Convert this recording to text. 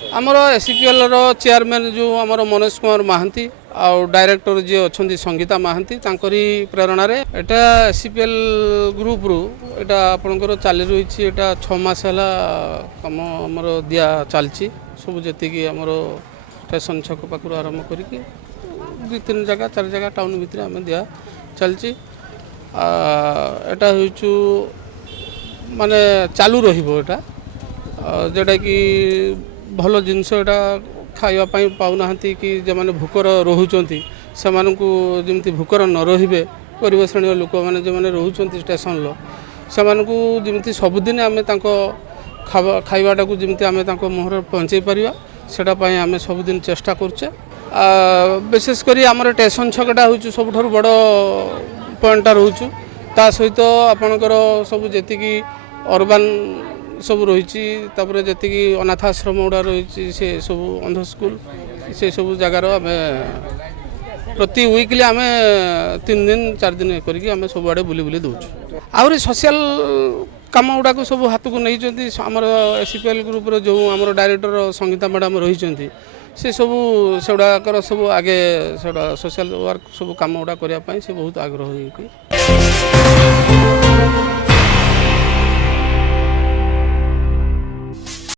आमर एसीपीएल चेयरमैन जो आमर मनोज कुमार महांती आउ डायरेक्टर जी अच्छा संगीता महांती तांकरी प्रेरणा रे एटा एसीपीएल ग्रुप रु एटा आपनकर चाली रही एटा 6 मास है कम आमर दिया चलची सब जी आमर स्टेशन छक पाखु आरंभ करके 2-3 जगह 4 जगह टाउन भितर आम दिया चलची एटा हूँ माने चालू रहा जोटा कि भल जिनस खावाई पाऊना कि जो मैंने भूकर रोचंती से जमी भूकर न रे गरीब श्रेणी लोक मैंने जो मैंने रोच स्टेशन से जमी सबुदिन आम खावाटा को जमी आम मुहर पहुँचे पारा सेटाई आम सबुदिन चेष्टा करुचे विशेषकर आम स्टेशन छकटा हूँ सब बड़ पॉइंटा रोचु ता सहित आपणकर सब जी अर्बान सब रही जी अनाथ आश्रम गुड़ा रही से सब अंध स्कूल से सब जगार आम प्रति वीकली आम 3 दिन 4 दिन करके सब आड़े बुली बुली दौचु आहरी सोशल कम गुड़ाक सब हाथ को नहीं आमर एसीपीएल ग्रुप जो आमर डायरेक्टर संगीता मैडम रही से सब सेगुड़ाकर सब आगे सोशल वर्क सब कम गुड़ा करने से बहुत आग्रह हो